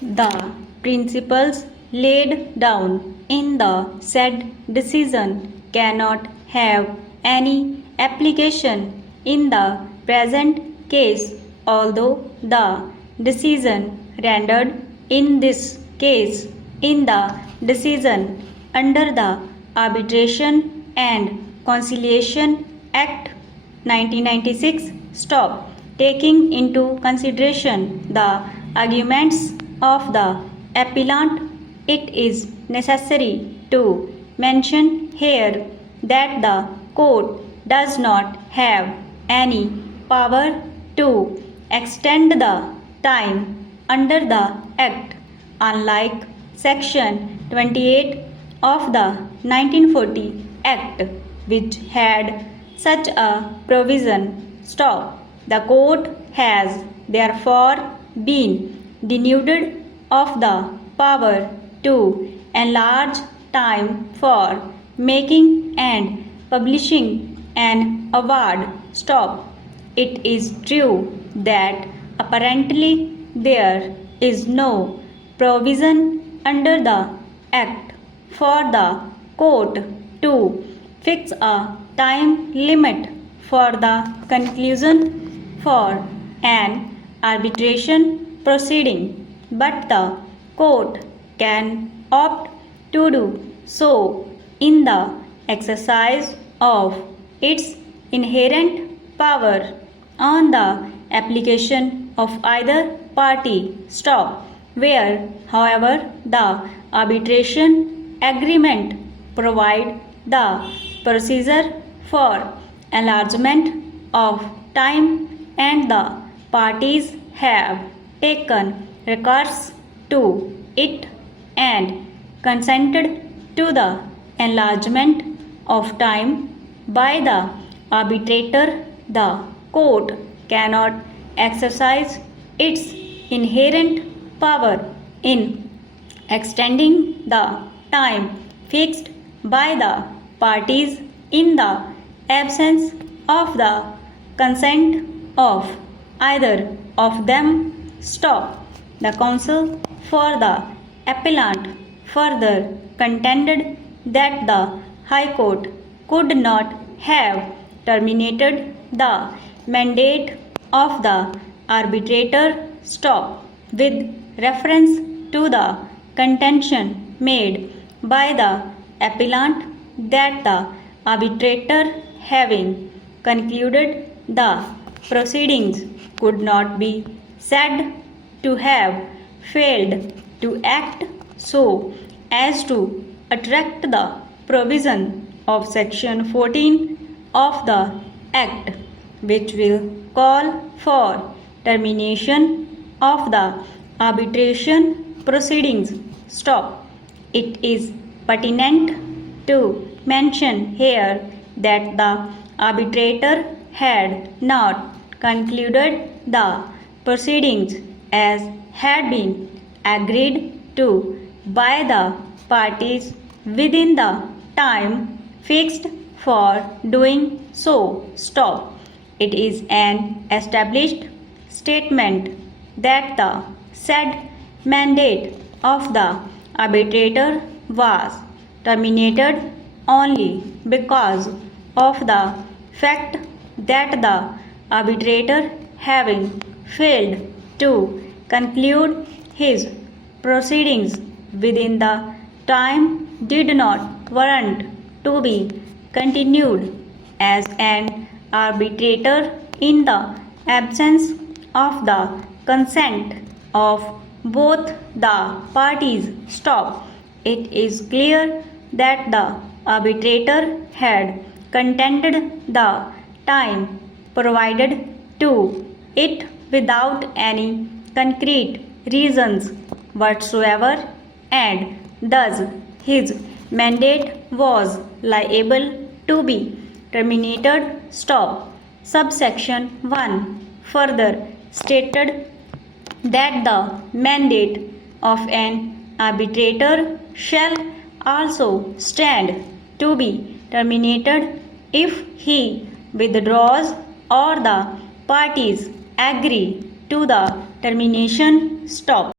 The principles laid down in the said decision cannot have any application in the present case, although the decision rendered in this case in the decision under the Arbitration and Conciliation Act 1996 stop taking into consideration the arguments of the appellant, it is necessary to mention here that the court does not have any power to extend the time under the Act, unlike Section 28 of the 1940 Act, which had such a provision. Stop. The court has therefore been denuded of the power to enlarge time for making and publishing an award. Stop. It is true that apparently there is no provision under the Act for the court to fix a time limit for the conclusion for an arbitration proceeding, but the court can opt to do so in the exercise of its inherent power on the application of either party. Stop. Where, however, the arbitration agreement provide the procedure for enlargement of time and the parties have taken recourse to it and consented to the enlargement of time by the arbitrator, the court cannot exercise its inherent power in extending the time fixed by the parties in the absence of the consent of either of them. Stop. The counsel for the appellant further contended that the High Court could not have terminated the mandate of the arbitrator. Stop. With reference to the contention made by the appellant that the arbitrator, having concluded the proceedings, could not be said to have failed to act so as to attract the provision of Section 14 of the Act, which will call for termination of the arbitration proceedings. Stop. It is pertinent to mention here that the arbitrator had not concluded the proceedings as had been agreed to by the parties within the time fixed for doing so. Stop. It is an established statement that the said mandate of the arbitrator was terminated only because of the fact that the arbitrator, having failed to conclude his proceedings within the time, did not warrant to be continued as an arbitrator in the absence of the consent of both the parties. Stop. It is clear that the arbitrator had contended the time provided to it without any concrete reasons whatsoever, and thus his mandate was liable to be terminated. Stop. Subsection 1 further stated that the mandate of an arbitrator shall also stand to be terminated if he withdraws or the parties agree to the termination. Stop.